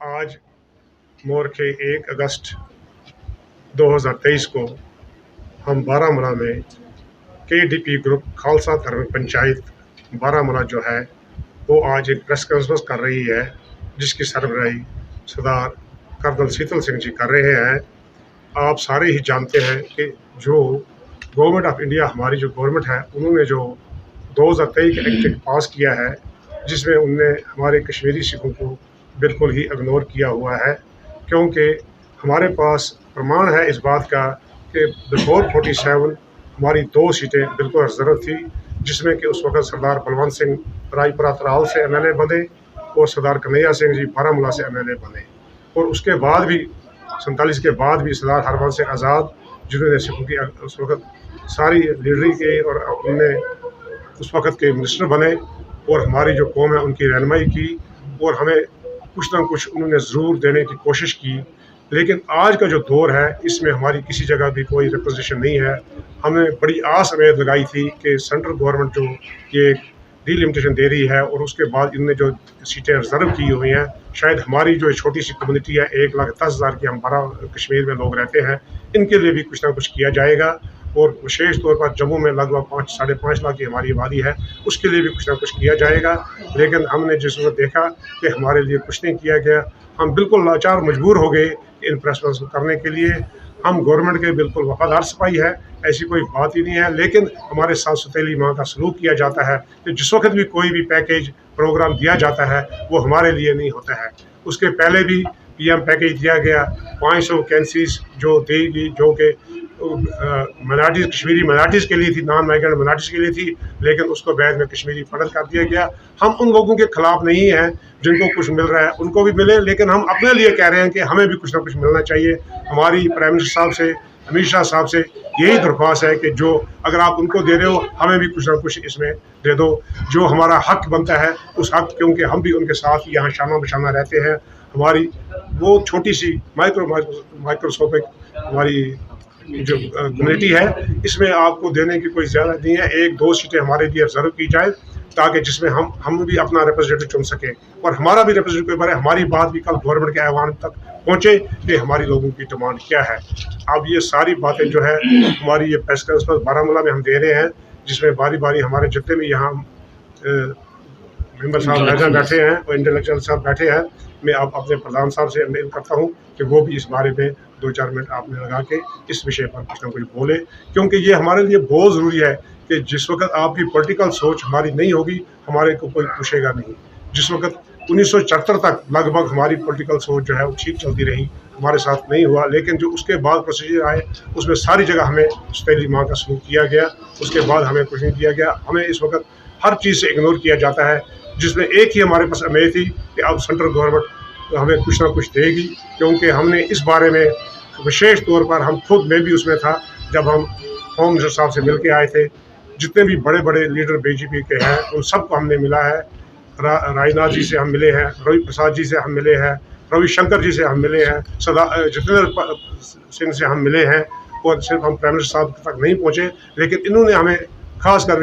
आज मोरखे 1 अगस्त 2023 को हम बारामूला में KDP ग्रुप खालसा धर्म पंचायत बारामूला जो है वो आज एक प्रेस कॉन्फ्रेंस कर रही है, जिसकी सरबराही सरदार कर्नल शीतल सिंह जी कर रहे हैं। आप सारे ही जानते हैं कि जो गवर्नमेंट ऑफ इंडिया, हमारी जो गवर्नमेंट है, उन्होंने जो 2023 का एक्ट पास किया है, जिसमें उनने हमारे कश्मीरी सिखों को बिल्कुल ही इग्नोर किया हुआ है। क्योंकि हमारे पास प्रमाण है इस बात का कि बिफोर 47 हमारी 2 सीटें बिल्कुल रिजर्व थी, जिसमें कि उस वक्त सरदार बलवंत सिंह रायपुरा त्राल से MLA बने और सरदार कन्हैया सिंह जी बारामूला से MLA बने। और उसके बाद भी 47 के बाद भी सरदार हरबंस सिंह आज़ाद, जिन्होंने सिखों की उस वक्त सारी लीडरी की और उनने उस वक्त के मिनिस्टर बने और हमारी जो कौम है उनकी रहनुमाई की, और हमें कुछ ना कुछ उन्होंने ज़रूर देने की कोशिश की। लेकिन आज का जो दौर है, इसमें हमारी किसी जगह भी कोई रिप्रेजेंटेशन नहीं है। हमें बड़ी आस उम्मीद लगाई थी कि सेंट्रल गवर्नमेंट जो ये डिलिमिटेशन दे रही है और उसके बाद इनने जो सीटें रिजर्व की हुई हैं, शायद हमारी जो छोटी सी कम्युनिटी है 1,10,000 की, हमारा कश्मीर में लोग रहते हैं, इनके लिए भी कुछ ना कुछ किया जाएगा। और विशेष तौर पर जम्मू में लगभग 5-5.5 लाख की हमारी आबादी है, उसके लिए भी कुछ ना कुछ किया जाएगा। लेकिन हमने जिस वक्त देखा कि हमारे लिए कुछ नहीं किया गया, हम बिल्कुल लाचार मजबूर हो गए इन प्रेस करने के लिए। हम गवर्नमेंट के बिल्कुल वफादार सिपाही है, ऐसी कोई बात ही नहीं है। लेकिन हमारे साथ सौतेली माँ का सलूक किया जाता है कि जिस वक्त भी कोई भी पैकेज प्रोग्राम दिया जाता है वो हमारे लिए नहीं होता है। उसके पहले भी PM पैकेज दिया गया, 500 वैकेंसीज जो देगी, जो कि माइनॉरिटीज़, कश्मीरी माइनॉरिटीज़ के लिए थी, नॉन माइग्रेंट माइनॉरिटीज़ के लिए थी, लेकिन उसको बाद में कश्मीरी फर्द कर दिया गया। हम उन लोगों के खिलाफ नहीं हैं जिनको कुछ मिल रहा है, उनको भी मिले, लेकिन हम अपने लिए कह रहे हैं कि हमें भी कुछ ना कुछ मिलना चाहिए। हमारी प्राइम मिनिस्टर साहब से, अमित शाह साहब से यही दरख्वास्त है कि जो अगर आप उनको दे रहे हो, हमें भी कुछ ना कुछ इसमें दे दो, जो हमारा हक बनता है उस हक, क्योंकि हम भी उनके साथ यहाँ शाना बशाना रहते हैं। हमारी वो छोटी सी माइक्रोस्कोपिक हमारी जो कम्युनिटी है, इसमें आपको देने की कोई ज़्यादा नहीं है। 1-2 सीटें हमारे लिए रिजर्व की जाए, ताकि जिसमें हम भी अपना रिप्रेजेंटेटिव चुन सकें और हमारा भी रिप्रेजेंटेटिव बने, हमारी बात भी कल गवर्नमेंट के ऐवान तक पहुँचे कि हमारी लोगों की डिमांड क्या है। अब ये सारी बातें जो है हमारी ये प्रेस कॉन्फ्रेंस बारामूला में हम दे रहे हैं, जिसमें बारी बारी हमारे जितने भी यहाँ मेंबर साहब बैठे हैं और इंटेलेक्चुअल साहब बैठे हैं, मैं आप अपने प्रधान साहब से अपील करता हूँ कि वो भी इस बारे में 2-4 मिनट आपने लगा के इस विषय पर कुछ ना कुछ बोले, क्योंकि ये हमारे लिए बहुत ज़रूरी है कि जिस वक्त आपकी पॉलिटिकल सोच हमारी नहीं होगी, हमारे को कोई पूछेगा नहीं। जिस वक्त 1974 तक लगभग हमारी पॉलिटिकल सोच जो है वो ठीक चलती रही, हमारे साथ नहीं हुआ, लेकिन जो उसके बाद प्रोसीजर आए उसमें सारी जगह हमें सौतेली माँ का सलूक किया गया, उसके बाद हमें कुछ नहीं किया गया। हमें इस वक्त हर चीज़ से इग्नोर किया जाता है, जिसमें एक ही हमारे पास उम्मीद थी कि अब सेंट्रल गवर्नमेंट हमें कुछ ना कुछ देगी, क्योंकि हमने इस बारे में विशेष तौर पर मैं भी उसमें था जब हम होम मिनिस्टर साहब से मिल के आए थे। जितने भी बड़े बड़े लीडर BJP के हैं उन सबको हमने मिला है। राजनाथ जी से हम मिले हैं, रवि प्रसाद जी से हम मिले हैं, रविशंकर जी से हम मिले हैं, जितेंद्र सिंह से हम मिले हैं, और सिर्फ हम प्राइम मिनिस्टर साहब तक नहीं पहुँचे, लेकिन इन्होंने हमें खासकर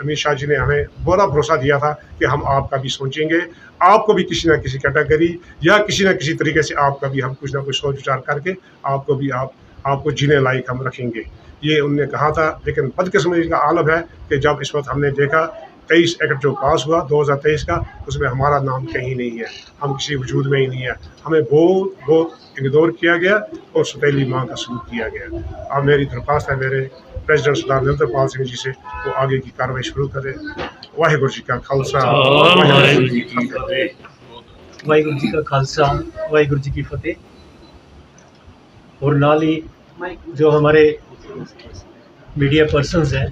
अमित शाह जी ने हमें बड़ा भरोसा दिया था कि हम आपका भी सोचेंगे, आपको भी किसी न किसी कैटेगरी या किसी न किसी तरीके से आपका भी हम कुछ ना कुछ सोच विचार करके आपको भी आपको जीने लायक हम रखेंगे, ये उनने कहा था। लेकिन बदकिस्मती का आलम है कि जब इस वक्त हमने देखा 23 एक्ट जो पास हुआ 2023 का, उसमें हमारा नाम कहीं नहीं है, हम किसी वजूद में ही नहीं है, हमें बहुत बहुत इग्नोर किया गया और सौतेली माँ का सलूक किया गया। अब मेरी दरख्वास्त है मेरे प्रेसिडेंट सरदार नरेंद्रपाल सिंह जी से, वो आगे की कार्रवाई शुरू करें। वाहिगुरू जी का खालसा, वाहिगुरू जी की फतेह। वाहिगुरू जी का खालसा, वाहिगुरू जी की फतेह। और नाल ही जो हमारे मीडिया पर्सन्स हैं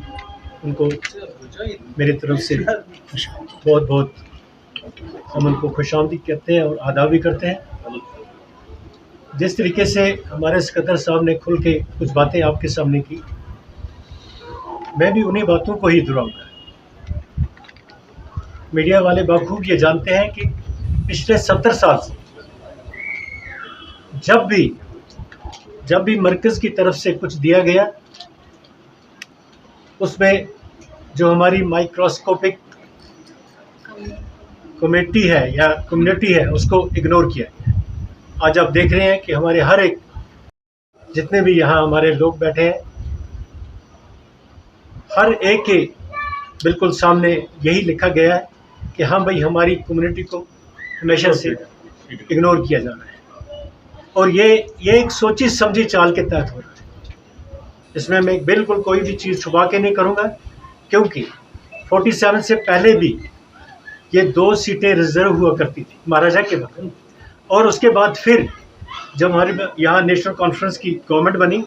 उनको मेरी तरफ से बहुत बहुत हम उनको खुशामदीद कहते हैं और आदाब भी करते हैं। जिस तरीके से हमारे सिकंदर साहब ने खुल के कुछ बातें आपके सामने की, मैं भी उन्हीं बातों को ही दोहराऊंगा। मीडिया वाले बखूब ये जानते हैं कि पिछले 70 साल से जब भी मरकज़ की तरफ से कुछ दिया गया, उसमें जो हमारी माइक्रोस्कोपिक कमेटी है या कम्युनिटी है उसको इग्नोर किया गया। आज आप देख रहे हैं कि हमारे हर एक जितने भी यहाँ हमारे लोग बैठे हैं, हर एक के बिल्कुल सामने यही लिखा गया है कि हाँ भाई, हमारी कम्युनिटी को हमेशा से इग्नोर किया जा रहा है और ये एक सोची समझी चाल के तहत हो रहा है। इसमें मैं बिल्कुल कोई भी चीज़ छुपा के नहीं करूँगा, क्योंकि 47 से पहले भी ये 2 सीटें रिजर्व हुआ करती थी महाराजा के वक्त, और उसके बाद फिर जब हमारे यहाँ नेशनल कॉन्फ्रेंस की गवर्नमेंट बनी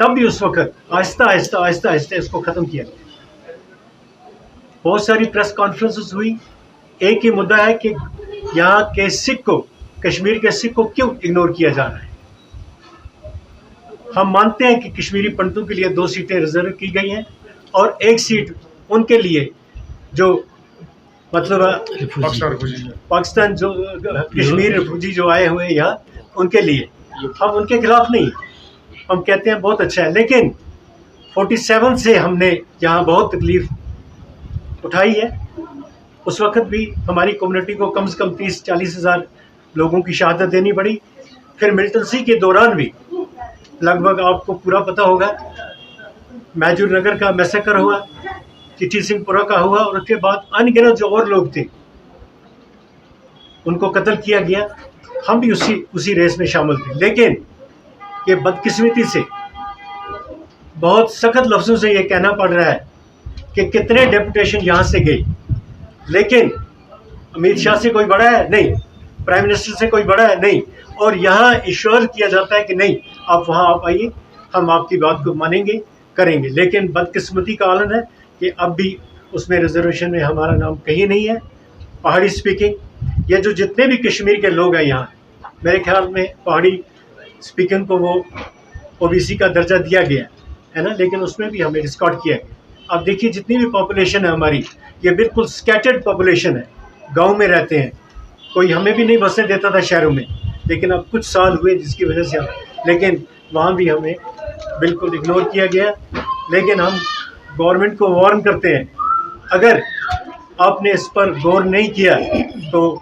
तब भी उस वक्त आहिस्ता आहिस्ता इसको ख़त्म किया गया। बहुत सारी प्रेस कॉन्फ्रेंसेस हुई। एक ही मुद्दा है कि यहाँ के सिख को, कश्मीर के सिख को क्यों इग्नोर किया जा रहा है। हम मानते हैं कि कश्मीरी पंडितों के लिए 2 सीटें रिजर्व की गई हैं और 1 सीट उनके लिए जो मतलब पाकिस्तान जो कश्मीर रिफ्यूजी जो आए हुए यहाँ, उनके लिए। हम उनके खिलाफ नहीं, हम कहते हैं बहुत अच्छा है, लेकिन 47 से हमने यहाँ बहुत तकलीफ उठाई है। उस वक्त भी हमारी कम्युनिटी को कम से कम 30-40 हज़ार लोगों की शहादत देनी पड़ी। फिर मिलिटेंसी के दौरान भी लगभग आपको पूरा पता होगा, मैजूर नगर का मैसेकर हुआ, चिट्ठी सिंहपुरा का हुआ, और उसके बाद अनगिनत जो और लोग थे उनको कत्ल किया गया। हम भी उसी रेस में शामिल थे। लेकिन ये बदकिस्मती से बहुत सख्त लफ्ज़ों से ये कहना पड़ रहा है कि कितने डेपुटेशन यहाँ से गई, लेकिन अमित शाह से कोई बड़ा है नहीं, प्राइम मिनिस्टर से कोई बड़ा है नहीं, और यहाँ इश्योर किया जाता है कि नहीं, आप वहाँ आप आइए, हम आपकी बात को मानेंगे, करेंगे। लेकिन बदकिस्मती का आलन है कि अब भी उसमें रिजर्वेशन में हमारा नाम कहीं नहीं है। पहाड़ी स्पीकिंग, ये जो जितने भी कश्मीर के लोग हैं यहाँ, मेरे ख्याल में पहाड़ी स्पीकिंग को वो ओबीसी का दर्जा दिया गया है ना, लेकिन उसमें भी हमें डिस्कार्ड किया गया। अब देखिए जितनी भी पॉपुलेशन है हमारी, ये बिल्कुल स्कैटर्ड पॉपुलेशन है, गांव में रहते हैं। कोई हमें भी नहीं बसने देता था शहरों में, लेकिन अब कुछ साल हुए जिसकी वजह से लेकिन वहाँ भी हमें बिल्कुल इग्नोर किया गया। लेकिन हम गवर्नमेंट को वार्न करते हैं, अगर आपने इस पर गौर नहीं किया तो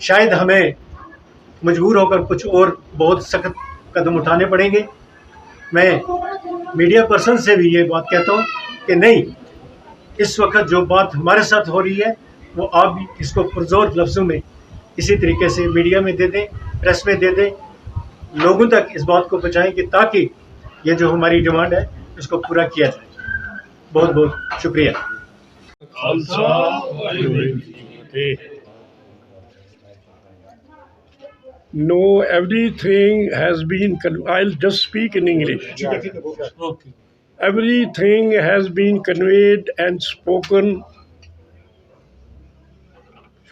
शायद हमें मजबूर होकर कुछ और बहुत सख्त कदम उठाने पड़ेंगे। मैं मीडिया पर्सन से भी ये बात कहता हूँ कि नहीं, इस वक्त जो बात हमारे साथ हो रही है वो आप भी इसको पुरजोर लफ्ज़ों में इसी तरीके से मीडिया में दे दें, प्रेस में दे दें, लोगों तक इस बात को पहुँचाएं कि ताकि ये जो हमारी डिमांड है इसको पूरा किया जाए। बहुत बहुत शुक्रिया। No, everything has been. I'll just speak in English. Okay. Everything has been conveyed and spoken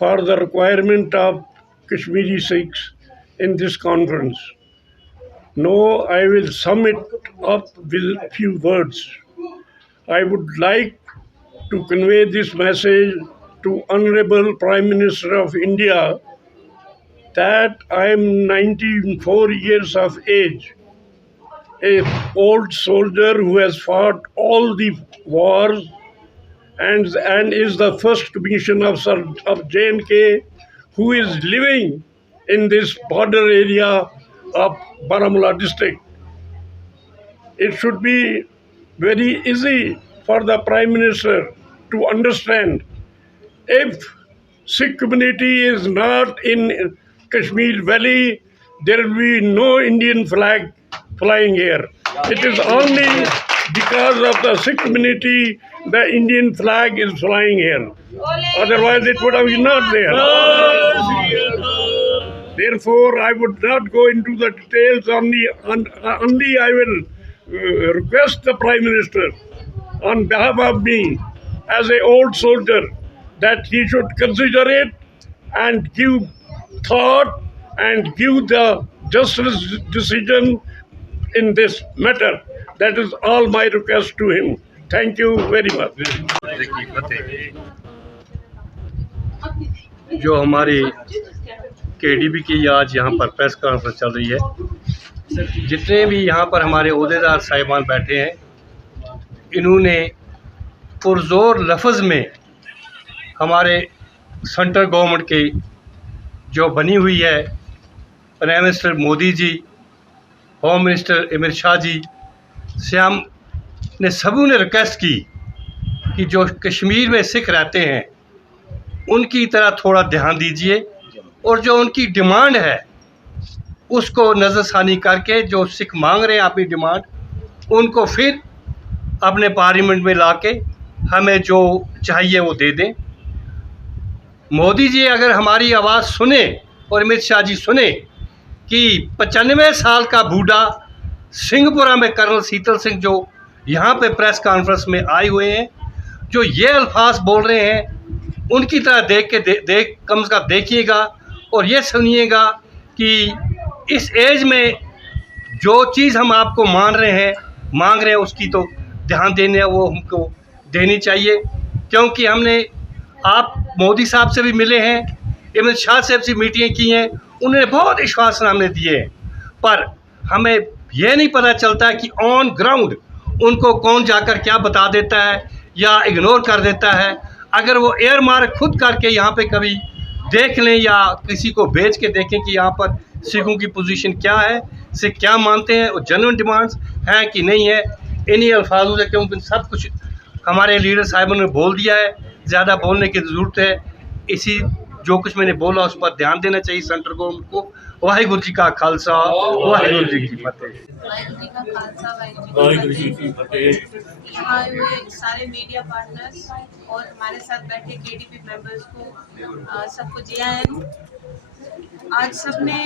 for the requirement of Kashmiri Sikhs in this conference. No, I will sum it up with few words. I would like to convey this message to Honorable Prime Minister of India that I am 94 years of age, an old soldier who has fought all the wars and is the first commissioner of J&K, who is living in this border area of Baramulla district. It should be very easy for the Prime Minister to understand, if Sikh community is not in Kashmir Valley, there will be no Indian flag flying here. It is only because of the Sikh community the Indian flag is flying here. Otherwise it would have been not there. Therefore, I would not go into the details. Only I will request the Prime Minister on behalf of me as an old soldier that he should consider it and give thought and give the justice decision in this matter. That is all my request to him. Thank you very much. जो हमारी KDP की आज यहाँ पर press conference चल रही है, जितने भी यहाँ पर हमारे ओहदेदार साहिबान बैठे हैं, इन्होंने पुरजोर लफ्ज़ में हमारे सेंट्रल गवर्नमेंट की जो बनी हुई है, prime minister Modi ji, home minister Amit Shah ji से हमने सभी ने रिक्वेस्ट की कि जो कश्मीर में सिख रहते हैं उनकी तरह थोड़ा ध्यान दीजिए और जो उनकी डिमांड है उसको नज़रसानी करके जो सिख मांग रहे हैं अपनी डिमांड उनको फिर अपने पार्लियामेंट में लाके हमें जो चाहिए वो दे दें। मोदी जी अगर हमारी आवाज़ सुने और अमित शाह जी सुने कि 95 साल का बूढ़ा सिंहपुरा में कर्नल शीतल सिंह जो यहाँ पे प्रेस कॉन्फ्रेंस में आए हुए हैं, जो ये अल्फाज बोल रहे हैं, उनकी तरह देख कम से कम देखिएगा और ये सुनिएगा कि इस एज में जो चीज़ हम आपको मांग रहे हैं उसकी तो ध्यान देने वो हमको देनी चाहिए। क्योंकि हमने आप मोदी साहब से भी मिले हैं, अमित शाह से भी मीटिंग की हैं, उन्होंने बहुत आश्वासन दिए हैं, पर हमें यह नहीं पता चलता कि ऑन ग्राउंड उनको कौन जाकर क्या बता देता है या इग्नोर कर देता है। अगर वो एयर मार्क खुद करके यहाँ पे कभी देख लें या किसी को भेज के देखें कि यहाँ पर सिखों की पोजीशन क्या है, सिख क्या मानते हैं और जेन्युइन डिमांड्स हैं कि नहीं है, इन्हीं अल्फाजों से, क्योंकि सब कुछ हमारे लीडर साहिबों ने बोल दिया है, ज़्यादा बोलने की ज़रूरत है। इसी जो कुछ मैंने बोला उस पर ध्यान देना चाहिए सेंट्रल गवर्नमेंट को। वाहिगुरू जी का खालसा, वाहिगुरू जी की फतेह। वाहिगुरू जी का खालसा, वाहिगुरू जी की फतेह। यहाँ हुए सारे मीडिया पार्टनर्स और हमारे साथ बैठे केडीपी मेंबर्स को सबको JIN। आज सबने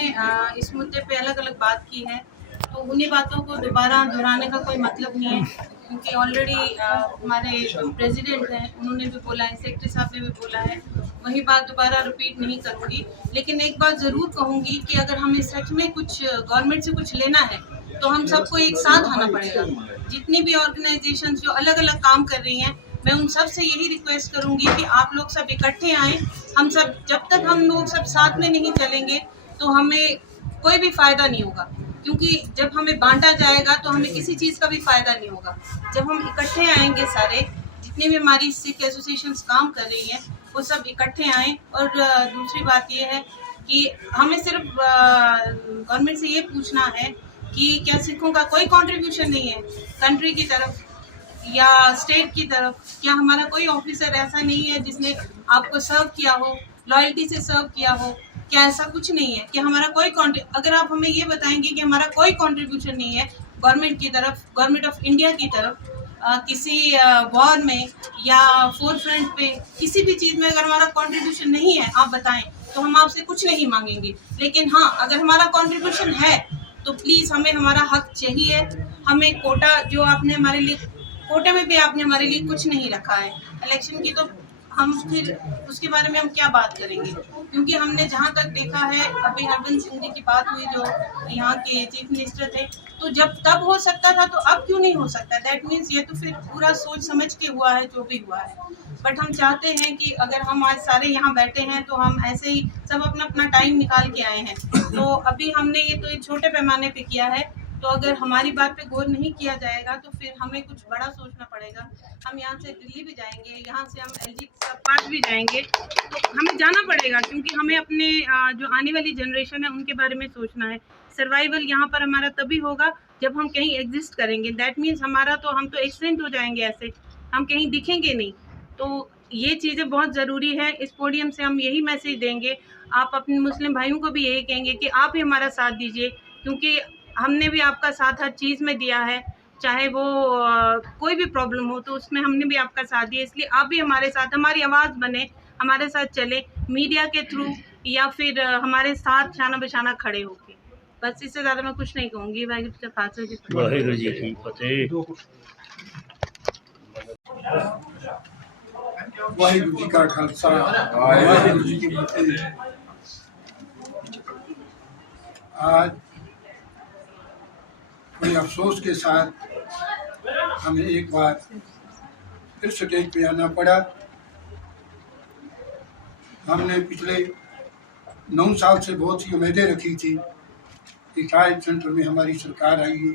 इस मुद्दे पे अलग अलग बात की है, तो उन्हीं बातों को दोबारा दोहराने का कोई मतलब नहीं है, क्योंकि ऑलरेडी हमारे प्रेसिडेंट हैं, उन्होंने भी बोला है, सेक्रेटरी साहब ने भी बोला है, वही बात दोबारा रिपीट नहीं करूँगी। लेकिन एक बात ज़रूर कहूँगी कि अगर हमें सच में कुछ गवर्नमेंट से कुछ लेना है तो हम सबको एक साथ आना पड़ेगा। जितनी भी ऑर्गेनाइजेशंस जो अलग अलग काम कर रही हैं, मैं उन सब से यही रिक्वेस्ट करूँगी कि आप लोग सब इकट्ठे आएँ। हम सब जब तक हम लोग सब साथ में नहीं चलेंगे तो हमें कोई भी फ़ायदा नहीं होगा, क्योंकि जब हमें बांटा जाएगा तो हमें किसी चीज़ का भी फ़ायदा नहीं होगा। जब हम इकट्ठे आएंगे, सारे जितने भी हमारी सिख एसोसिएशंस काम कर रही हैं वो सब इकट्ठे आएँ। और दूसरी बात ये है कि हमें सिर्फ गवर्नमेंट से ये पूछना है कि क्या सिखों का कोई कंट्रीब्यूशन नहीं है कंट्री की तरफ या स्टेट की तरफ? क्या हमारा कोई ऑफिसर ऐसा नहीं है जिसने आपको सर्व किया हो, लॉयल्टी से सर्व किया हो? क्या ऐसा कुछ नहीं है कि हमारा कोई अगर आप हमें ये बताएंगे कि हमारा कोई कंट्रीब्यूशन नहीं है गवर्नमेंट की तरफ, गवर्नमेंट ऑफ इंडिया की तरफ, किसी वॉर में या फोर फ्रंट पे किसी भी चीज़ में अगर हमारा कंट्रीब्यूशन नहीं है, आप बताएं, तो हम आपसे कुछ नहीं मांगेंगे। लेकिन हाँ, अगर हमारा कंट्रीब्यूशन है तो प्लीज़ हमें हमारा हक चाहिए। हमें कोटा जो आपने हमारे लिए, कोटे में भी आपने हमारे लिए कुछ नहीं रखा है इलेक्शन की, तो हम फिर उसके बारे में हम क्या बात करेंगे? क्योंकि हमने जहाँ तक देखा है, अभी हरबंस सिंह जी की बात हुई जो यहाँ के चीफ मिनिस्टर थे, तो जब तब हो सकता था तो अब क्यों नहीं हो सकता? दैट मीन्स ये तो फिर पूरा सोच समझ के हुआ है जो भी हुआ है। बट हम चाहते हैं कि अगर हम आज सारे यहाँ बैठे हैं तो हम ऐसे ही सब अपना अपना टाइम निकाल के आए हैं। तो अभी हमने ये तो एक छोटे पैमाने पे किया है, तो अगर हमारी बात पे गौर नहीं किया जाएगा तो फिर हमें कुछ बड़ा सोचना पड़ेगा। हम यहाँ से दिल्ली भी जाएंगे, यहाँ से हम LG पास भी जाएंगे, तो हमें जाना पड़ेगा, क्योंकि हमें अपने जो आने वाली जनरेशन है उनके बारे में सोचना है। सर्वाइवल यहाँ पर हमारा तभी होगा जब हम कहीं एग्जिस्ट करेंगे। दैट मीन्स हमारा तो हम तो एक्सीडेंट हो जाएंगे, ऐसे हम कहीं दिखेंगे नहीं। तो ये चीज़ें बहुत ज़रूरी है। इस पोडियम से हम यही मैसेज देंगे, आप अपने मुस्लिम भाइयों को भी यही कहेंगे कि आप ही हमारा साथ दीजिए, क्योंकि हमने भी आपका साथ हर चीज़ में दिया है, चाहे वो कोई भी प्रॉब्लम हो तो उसमें हमने भी आपका साथ दिया। इसलिए आप भी हमारे साथ, हमारी आवाज़ बने, हमारे साथ चले, मीडिया के थ्रू या फिर हमारे साथ शाना बशाना खड़े होके। बस इससे ज़्यादा मैं कुछ नहीं कहूँगी। वाहिगुरू जी का खालसा, वाहिगुरू जी की फतेह। वाहिगुरू जी का खालसा, वाहिगुरू जी की फतेह। आज बड़े अफसोस के साथ हमें एक बार फिर स्टेज पे आना पड़ा। हमने पिछले 9 साल से बहुत सी उम्मीदें रखी थी कि शायद सेंटर में हमारी सरकार आएगी।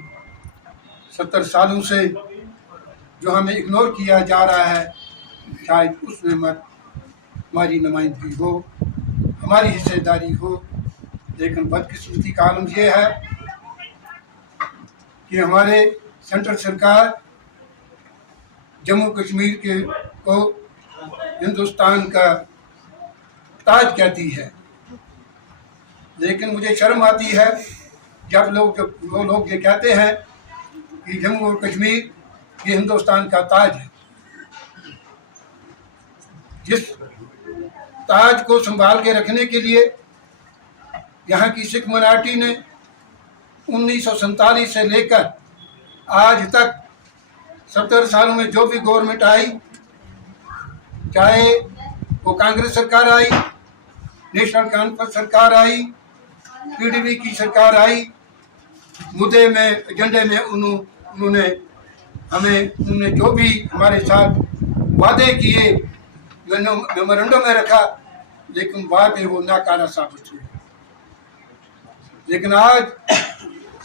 70 सालों से जो हमें इग्नोर किया जा रहा है, शायद उसमें मत हमारी नुमाइंदगी हो, हमारी हिस्सेदारी हो। लेकिन बदकिस्मती का आलम ये है कि हमारे सेंट्रल सरकार जम्मू कश्मीर के को हिंदुस्तान का ताज कहती है, लेकिन मुझे शर्म आती है जब वो लोग ये कहते हैं कि जम्मू और कश्मीर ये हिंदुस्तान का ताज है। जिस ताज को संभाल के रखने के लिए यहाँ की सिख माइनॉरिटी ने 1947 से लेकर आज तक 70 सालों में जो भी गवर्नमेंट आई, चाहे वो कांग्रेस सरकार आई, नेशनल कॉन्फ्रेंस सरकार आई, पीडीपी की सरकार आई, मुद्दे में एजेंडे में उन्होंने जो भी हमारे साथ वादे किए मेमोरेंडम में रखा, लेकिन वादे वो नाकारा साबित हुए। लेकिन आज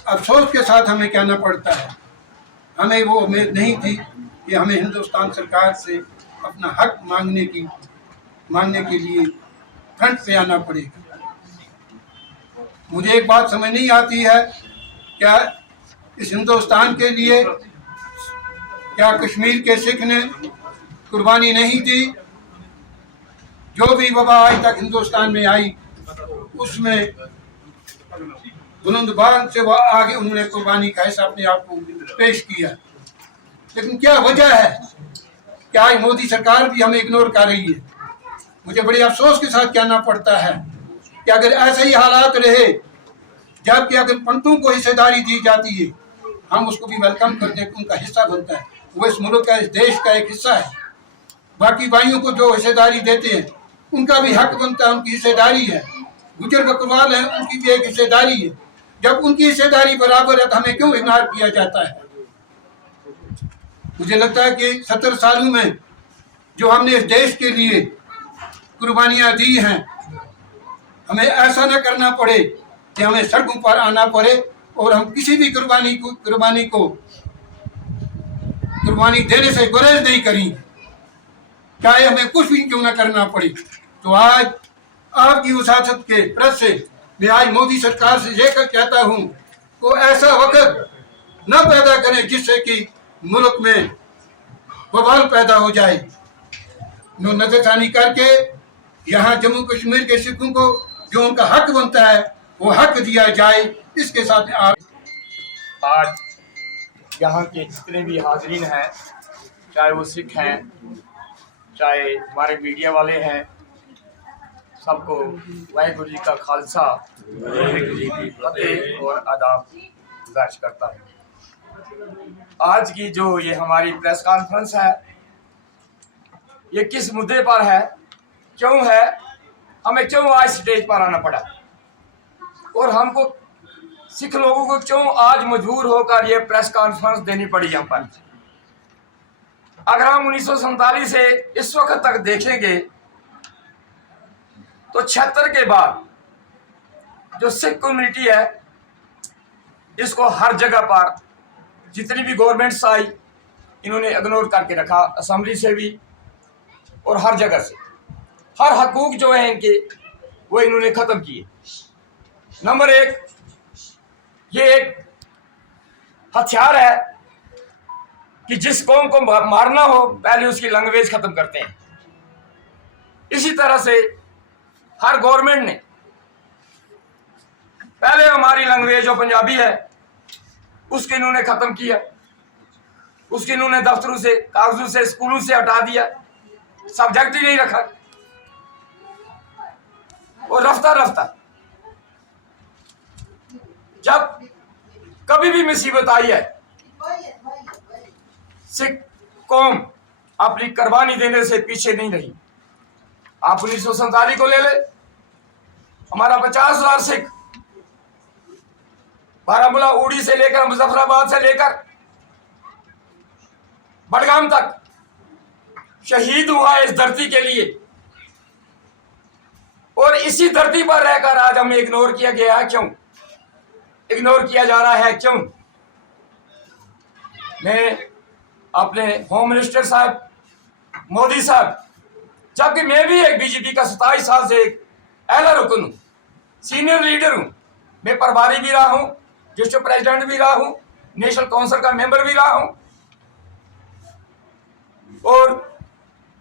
अफसोस के साथ हमें कहना पड़ता है, हमें वो उम्मीद नहीं थी कि हमें हिंदुस्तान सरकार से अपना हक मांगने के लिए फ्रंट पे आना पड़ेगा। मुझे एक बात समझ नहीं आती है, क्या इस हिंदुस्तान के लिए क्या कश्मीर के सिख ने कुर्बानी नहीं दी? जो भी वबा आज तक हिंदुस्तान में आई उसमें बुलंदबान से वह आगे उन्होंने कुर्बानी का हिस्सा अपने आप को पेश किया। लेकिन क्या वजह है? क्या आज मोदी सरकार भी हमें इग्नोर कर रही है? मुझे बड़े अफसोस के साथ कहना पड़ता है कि अगर ऐसे ही हालात रहे, जबकि अगर पंतों को हिस्सेदारी दी जाती है, हम उसको भी वेलकम करते हैं, उनका हिस्सा बनता है, वो इस मुल्क का, इस देश का एक हिस्सा है। बाकी भाइयों को जो हिस्सेदारी देते हैं उनका भी हक बनता है, उनकी हिस्सेदारी है। गुजर बकरवाल है, उनकी भी एक हिस्सेदारी है। जब उनकी हिस्सेदारी बराबर है तो हमें क्यों इग्नोर किया जाता है? मुझे लगता है कि 70 सालों में जो हमने इस देश के लिए कुर्बानियाँ दी हैं, हमें ऐसा न करना पड़े कि हमें सड़कों पर आना पड़े और हम किसी भी कुर्बानी देने से गुरेज नहीं करेंगे, चाहे हमें कुछ भी क्यों न करना पड़े। तो आज आपकी वसात के प्रेस से मैं आज मोदी सरकार से ये कहता हूँ को ऐसा वक्त न पैदा करें जिससे कि मुल्क में बवाल पैदा हो जाए। नजरसानी करके यहाँ जम्मू कश्मीर के सिखों को जो उनका हक बनता है वो हक दिया जाए। इसके साथ आज यहाँ के जितने भी हाजरीन हैं, चाहे वो सिख हैं, चाहे हमारे मीडिया वाले हैं, सबको वाहिगुरु जी का खालसा वाहिगुरु जी की फतेह और आदाब गुजारिश करता हूँ। आज की जो ये हमारी प्रेस कॉन्फ्रेंस है, ये किस मुद्दे पर है, क्यों है, हमें क्यों आज स्टेज पर आना पड़ा और हमको सिख लोगों को क्यों आज मजबूर होकर ये प्रेस कॉन्फ्रेंस देनी पड़ी हम पर। अगर हम 1947 से इस वक्त तक देखेंगे तो 76 के बाद जो सिख कम्युनिटी है, इसको हर जगह पर जितनी भी गवर्नमेंट्स आई इन्होंने इग्नोर करके रखा, असेंबली से भी और हर जगह से। हर हकूक जो है इनके वो इन्होंने ख़त्म किए। नंबर एक, ये एक हथियार है कि जिस कौम को मारना हो पहले उसकी लैंग्वेज ख़त्म करते हैं। इसी तरह से हर गवर्नमेंट ने पहले हमारी लैंग्वेज जो पंजाबी है उसके इन्होंने ख़त्म किया, उसके इन्होंने दफ्तरों से, कागजों से, स्कूलों से हटा दिया, सब्जेक्ट ही नहीं रखा। और रफ्ता रफ्ता जब कभी भी मुसीबत आई है, सिख कौम अपनी कुर्बानी देने से पीछे नहीं रही। आप 1947 को ले ले, हमारा 50,000 सिख बारामूला, उड़ी से लेकर मुजफ्फराबाद से लेकर बडगाम तक शहीद हुआ है इस धरती के लिए। और इसी धरती पर रहकर आज हमें इग्नोर किया गया है। क्यों इग्नोर किया जा रहा है? क्यों? मैं अपने होम मिनिस्टर साहब मोदी साहब जबकि मैं भी एक बीजेपी का 27 साल से एक एला रुकन हूँ, सीनियर लीडर हूँ। मैं प्रभारी भी रहा हूँ, डिस्ट्रिक्ट प्रेसिडेंट भी रहा हूँ, नेशनल काउंसिल का मेंबर भी रहा हूँ और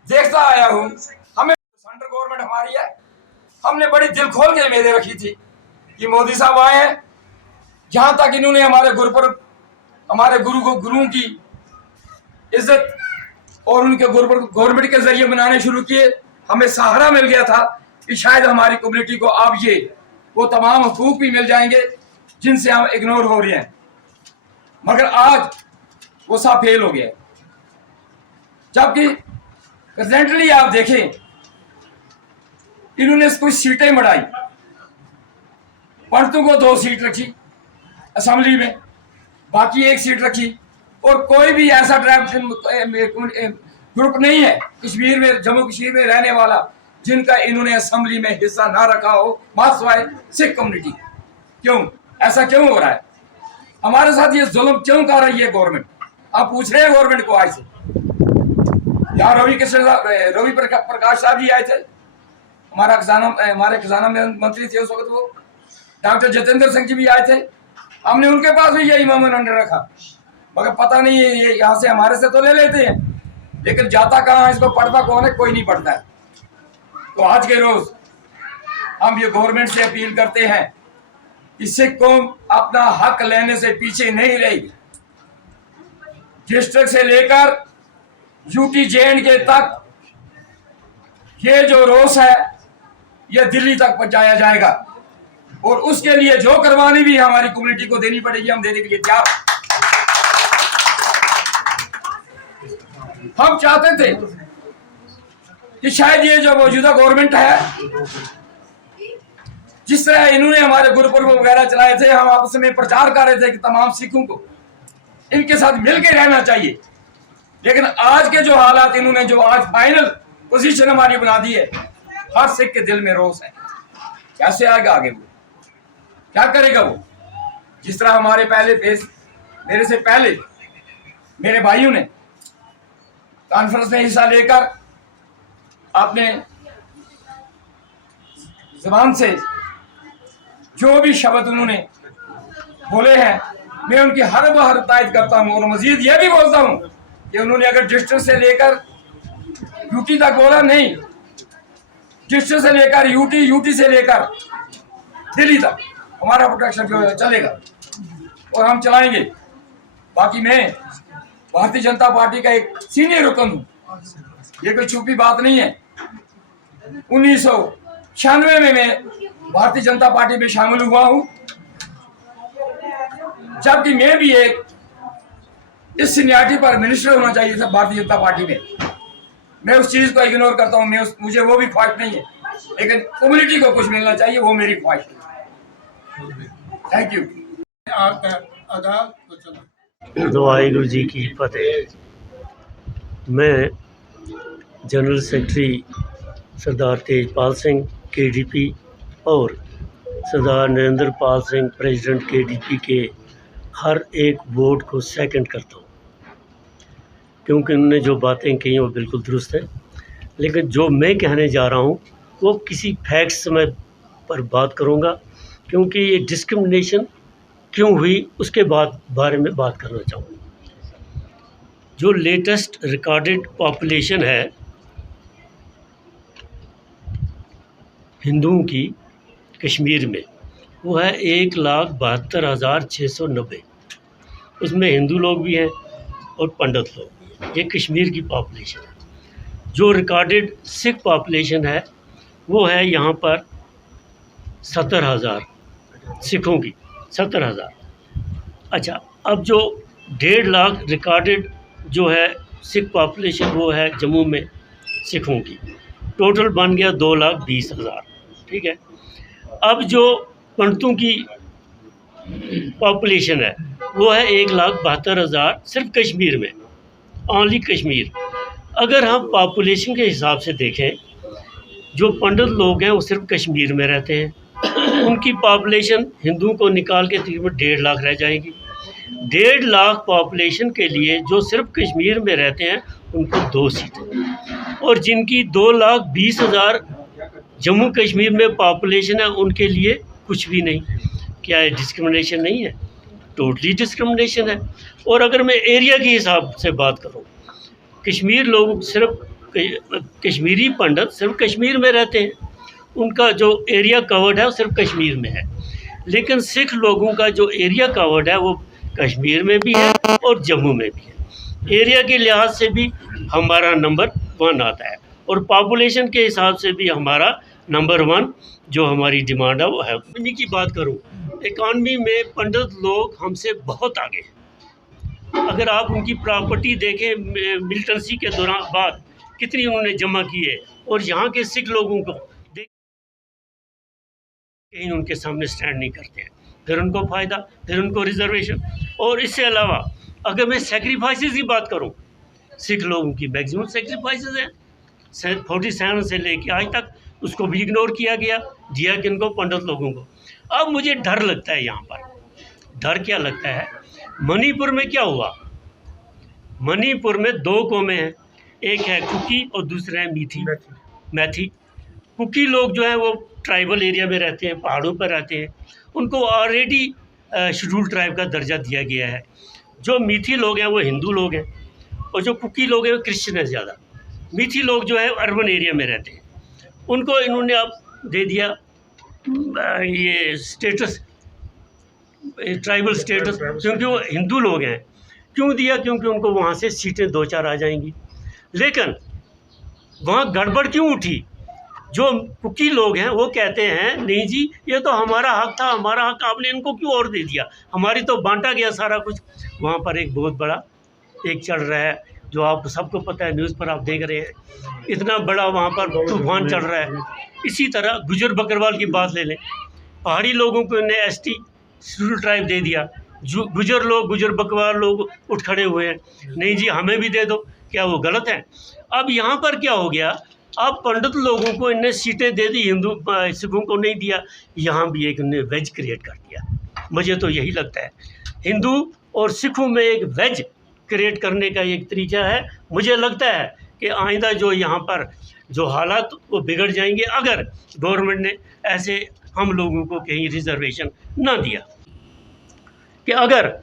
देखता आया हूँ। हमें सेंट्रल गवर्नमेंट हमारी है, हमने बड़ी दिल खोल के उम्मीदें रखी थी कि मोदी साहब आए हैं। जहां तक इन्होंने हमारे गुरुओं की इज्जत और उनके गवर्नमेंट के जरिए बनाने शुरू किए, हमें सहारा मिल गया था कि शायद हमारी कम्युनिटी को अब ये वो तमाम हकूक भी मिल जाएंगे जिनसे हम इग्नोर हो रहे हैं। मगर आज वो सब फेल हो गया। जबकि प्रेजेंटली आप देखें, इन्होंने कुछ सीटें बढ़ाई, पंडितों को 2 सीट रखी असेंबली में, बाकी 1 सीट रखी और कोई भी ऐसा ग्रुप नहीं है कश्मीर में, जम्मू कश्मीर में रहने वाला जिनका इन्होंने असेंबली में हिस्सा ना रखा हो, मार्क्सवाई सिख कम्युनिटी। क्यों ऐसा क्यों हो रहा है? हमारे साथ ये जुल्म क्यों कर रही है गवर्नमेंट? आप पूछ रहे हैं गवर्नमेंट को। आज से यहाँ रवि प्रकाश साहब जी आए थे, हमारे खजाना मंत्री थे उस वक्त, वो डॉक्टर जितेंद्र सिंह जी भी आए थे। हमने उनके पास भी यही मेमोरेंडम रखा, मगर पता नहीं ये यहाँ से हमारे से तो ले लेते हैं, लेकिन जाता कहाँ, इसको पढ़ता कौन है? कोई नहीं पढ़ता है। तो आज के रोज हम ये गवर्नमेंट से अपील करते हैं कि सिख कौम अपना हक लेने से पीछे नहीं रहेगी। डिस्ट्रिक्ट से लेकर यूटी JNK तक ये जो रोष है ये दिल्ली तक पहुंचाया जाएगा और उसके लिए जो कुर्बानी भी हमारी कम्युनिटी को देनी पड़ेगी, हम देने के लिए तैयार। हम चाहते थे कि शायद ये जो मौजूदा गवर्नमेंट है, जिस तरह इन्होंने हमारे गुरुपर्व वगैरह चलाए थे, हम आपस में प्रचार कर रहे थे कि तमाम सिखों को इनके साथ मिलकर रहना चाहिए। लेकिन आज के जो हालात इन्होंने जो आज फाइनल पोजीशन हमारी बना दी है, हर सिख के दिल में रोष है। कैसे आएगा आगे? वो क्या करेगा? वो जिस तरह हमारे मेरे से पहले मेरे भाइयों ने कॉन्फ्रेंस में हिस्सा लेकर अपने ज़बान से जो भी शब्द उन्होंने बोले हैं, मैं उनकी हर बार तायद करता हूं और मजीद ये भी बोलता हूं कि उन्होंने अगर डिस्ट्रिक्ट से लेकर यूटी तक बोला, नहीं, डिस्ट्रिक्ट से लेकर यूटी से लेकर दिल्ली तक हमारा प्रोटेक्शन जो है चलेगा और हम चलाएंगे। बाकी मैं भारतीय जनता पार्टी का एक सीनियर रुकन हूँ, ये कोई छुपी बात नहीं है। 1996 में मैं भारतीय जनता पार्टी में शामिल हुआ हूँ, जबकि मैं भी एक इस सीनियरिटी पर मिनिस्टर होना चाहिए था भारतीय जनता पार्टी में। मैं उस चीज को इग्नोर करता हूँ, मुझे वो भी ख्वाहिश नहीं है, लेकिन कम्युनिटी को कुछ मिलना चाहिए, वो मेरी ख्वाहिश है। Thank you. वाहिगुरू जी की फतेह। मैं जनरल सेक्रेटरी सरदार तेजपाल सिंह KDP और सरदार नरेंद्र पाल सिंह प्रेसिडेंट KDP के हर एक वोट को सेकंड करता हूँ, क्योंकि उन्होंने जो बातें कही वो बिल्कुल दुरुस्त है। लेकिन जो मैं कहने जा रहा हूँ वो किसी फैक्ट्स में पर बात करूँगा, क्योंकि ये डिस्क्रिमिनेशन क्यों हुई उसके बारे में बात करना चाहूँगा। जो लेटेस्ट रिकॉर्डेड पॉपुलेशन है हिंदुओं की कश्मीर में, वो है 1,72,690। उसमें हिंदू लोग भी हैं और पंडित लोग भी हैं। ये कश्मीर की पॉपुलेशन है। जो रिकॉर्डेड सिख पॉपुलेशन है वो है यहाँ पर 70,000 सिखों की, 70,000। अच्छा, अब जो 1.5 लाख रिकॉर्डेड जो है सिख पॉपुलेशन वो है जम्मू में सिखों की, टोटल बन गया 2,20,000। ठीक है। अब जो पंडितों की पॉपुलेशन है वो है 1,72,000 सिर्फ कश्मीर में, ओनली कश्मीर। अगर हम पॉपुलेशन के हिसाब से देखें, जो पंडित लोग हैं वो सिर्फ कश्मीर में रहते हैं, उनकी पॉपुलेशन हिंदुओं को निकाल के तकरीबन 1.5 लाख रह जाएगी। 1.5 लाख पॉपुलेशन के लिए जो सिर्फ कश्मीर में रहते हैं उनको 2 सीटें। और जिनकी 2,20,000 जम्मू कश्मीर में पॉपुलेशन है, उनके लिए कुछ भी नहीं। क्या है डिस्क्रिमिनेशन नहीं है? टोटली डिस्क्रिमिनेशन है। और अगर मैं एरिया के हिसाब से बात करूं, कश्मीर लोग सिर्फ कश्मीरी पंडित सिर्फ कश्मीर में रहते हैं, उनका जो एरिया कवर्ड है वो सिर्फ कश्मीर में है। लेकिन सिख लोगों का जो एरिया कवर्ड है वो कश्मीर में भी है और जम्मू में भी है। एरिया के लिहाज से भी हमारा नंबर 1 आता है और पॉपुलेशन के हिसाब से भी हमारा नंबर 1 जो हमारी डिमांड है वो है। इकॉनमी की बात करूं, इकॉनमी में पंडित लोग हमसे बहुत आगे हैं। अगर आप उनकी प्रॉपर्टी देखें मिलिटेंसी के दौरान बाद कितनी उन्होंने जमा की है, और यहाँ के सिख लोगों को कहीं उनके सामने स्टैंड नहीं करते हैं। फिर उनको फ़ायदा, फिर उनको रिजर्वेशन। और इससे अलावा अगर मैं सेक्रीफाइसेस की बात करूं, सिख लोगों की मैक्सिमम सेक्रीफाइसेस हैं 47 से लेके आज तक, उसको भी इग्नोर किया गया, दिया किनको? पंडित लोगों को। अब मुझे डर लगता है यहाँ पर। डर क्या लगता है? मणिपुर में क्या हुआ? मणिपुर में 2 कौमें हैं, एक है कुकी और दूसरा है मैथी। कुकी लोग जो हैं वो ट्राइबल एरिया में रहते हैं, पहाड़ों पर रहते हैं, उनको ऑलरेडी शेड्यूल ट्राइब का दर्जा दिया गया है। जो मीठी लोग हैं वो हिंदू लोग हैं और जो कुकी लोग हैं वो क्रिश्चियन है ज़्यादा। मीठी लोग जो है अर्बन एरिया में रहते हैं, उनको इन्होंने अब दे दिया ये स्टेटस, ट्राइबल स्टेटस, क्योंकि वो हिंदू लोग हैं। क्यों दिया? क्योंकि उनको वहाँ से सीटें 2-4 आ जाएंगी। लेकिन वहाँ गड़बड़ क्यों उठी? जो कुकी लोग हैं वो कहते हैं नहीं जी ये तो हमारा हक था, हमारा हक आपने इनको क्यों और दे दिया, हमारी तो बांटा गया सारा कुछ। वहाँ पर एक बहुत बड़ा एक चल रहा है जो आप सबको पता है, न्यूज़ पर आप देख रहे हैं, इतना बड़ा वहाँ पर तूफान चल रहा है। इसी तरह गुजर बकरवाल की बात ले लें, पहाड़ी लोगों को इन्हें ST शेड्यूल ट्राइब दे दिया, गुजर लोग, गुजर बकरवाल लोग उठ खड़े हुए हैं, नहीं जी हमें भी दे दो। क्या वो गलत है? अब यहाँ पर क्या हो गया, अब पंडित लोगों को इन्हें सीटें दे दी, हिंदू सिखों को नहीं दिया। यहाँ भी एक इन्हें वेज क्रिएट कर दिया। मुझे तो यही लगता है हिंदू और सिखों में एक वेज क्रिएट करने का एक तरीका है। मुझे लगता है कि आइंदा जो यहाँ पर जो हालात वो बिगड़ जाएंगे अगर गवर्नमेंट ने ऐसे हम लोगों को कहीं रिजर्वेशन ना दिया। कि अगर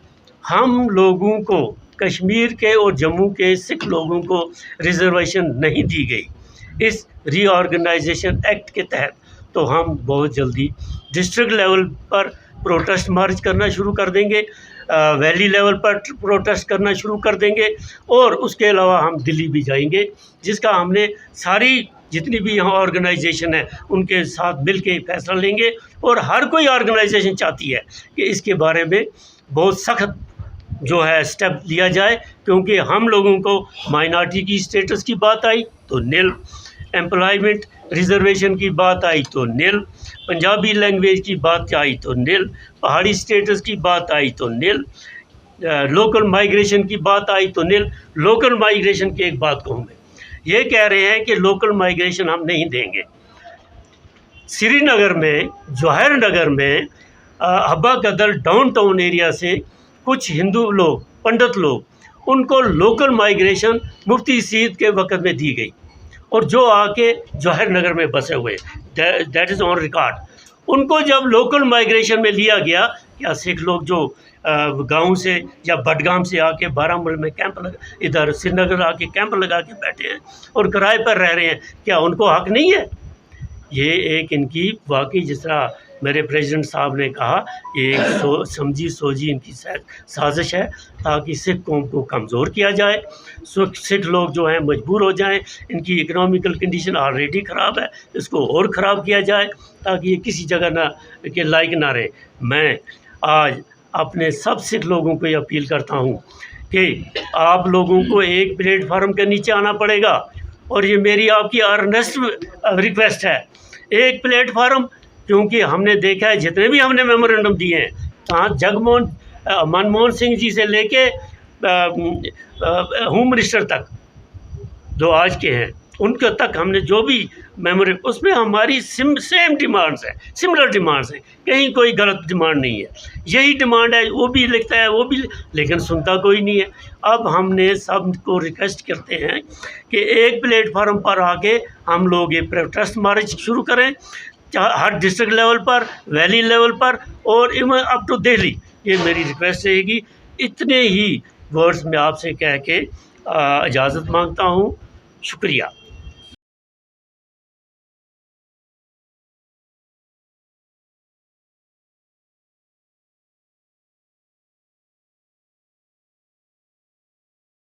हम लोगों को कश्मीर के और जम्मू के सिख लोगों को रिजर्वेशन नहीं दी गई इस रीऑर्गेनाइजेशन एक्ट के तहत, तो हम बहुत जल्दी डिस्ट्रिक्ट लेवल पर प्रोटेस्ट मार्च करना शुरू कर देंगे, वैली लेवल पर प्रोटेस्ट करना शुरू कर देंगे, और उसके अलावा हम दिल्ली भी जाएंगे, जिसका हमने सारी जितनी भी यहाँ ऑर्गेनाइजेशन है उनके साथ मिल के फैसला लेंगे। और हर कोई ऑर्गेनाइजेशन चाहती है कि इसके बारे में बहुत सख्त जो है स्टेप लिया जाए, क्योंकि हम लोगों को माइनॉरिटी की स्टेटस की बात आई तो नील, एम्प्लॉयमेंट रिजर्वेशन की बात आई तो नील, पंजाबी लैंग्वेज की बात आई तो नील, पहाड़ी स्टेटस की बात आई तो नील, लोकल माइग्रेशन की बात आई तो नील। लोकल माइग्रेशन की एक बात कहूँ मैं, ये कह रहे हैं कि लोकल माइग्रेशन हम नहीं देंगे। श्रीनगर में, जवाहर नगर में, हब्बा कदल डाउनटाउन एरिया से कुछ हिंदू लोग, पंडित लोग, उनको लोकल माइग्रेशन मुफ्ती सीद के वक़्त में दी गई, और जो आके जवाहर नगर में बसे हुए, दैट इज़ ऑन रिकॉर्ड। उनको जब लोकल माइग्रेशन में लिया गया, क्या सिख लोग जो गांव से या बडगाम से आके बारामूला में कैंप लगा, इधर श्रीनगर आके कैंप लगा के बैठे हैं और किराए पर रह रहे हैं, क्या उनको हक नहीं है? ये एक इनकी वाकई, जिस तरह मेरे प्रेसिडेंट साहब ने कहा, ये एक समझी सोची इनकी साजिश है ताकि सिख कौम को कमज़ोर किया जाए, सिख लोग जो हैं मजबूर हो जाएं, इनकी इकोनॉमिकल कंडीशन ऑलरेडी ख़राब है, इसको और ख़राब किया जाए ताकि ये किसी जगह ना के लायक ना रहे। मैं आज अपने सब सिख लोगों को ये अपील करता हूँ कि आप लोगों को एक प्लेटफार्म के नीचे आना पड़ेगा, और ये मेरी आपकी अर्नेस्ट रिक्वेस्ट है, एक प्लेटफार्म, क्योंकि हमने देखा है जितने भी हमने मेमोरेंडम दिए हैं, कहाँ मनमोहन सिंह जी से लेके होम मिनिस्टर तक जो आज के हैं, उनके तक हमने जो भी मेमोरी, उसमें हमारी सेम डिमांड्स हैं, सिमिलर डिमांड्स हैं, कहीं कोई गलत डिमांड नहीं है, यही डिमांड है। वो भी लिखता है, वो भी, लेकिन सुनता कोई नहीं है। अब हमने सबको रिक्वेस्ट करते हैं कि एक प्लेटफार्म पर आके हम लोग ये प्रोटेस्ट मार्च शुरू करें, हर डिस्ट्रिक्ट लेवल पर, वैली लेवल पर, और इवन अप टू दिल्ली। ये मेरी रिक्वेस्ट रहेगी। इतने ही वर्ड्स में आपसे कह के इजाज़त मांगता हूँ। शुक्रिया।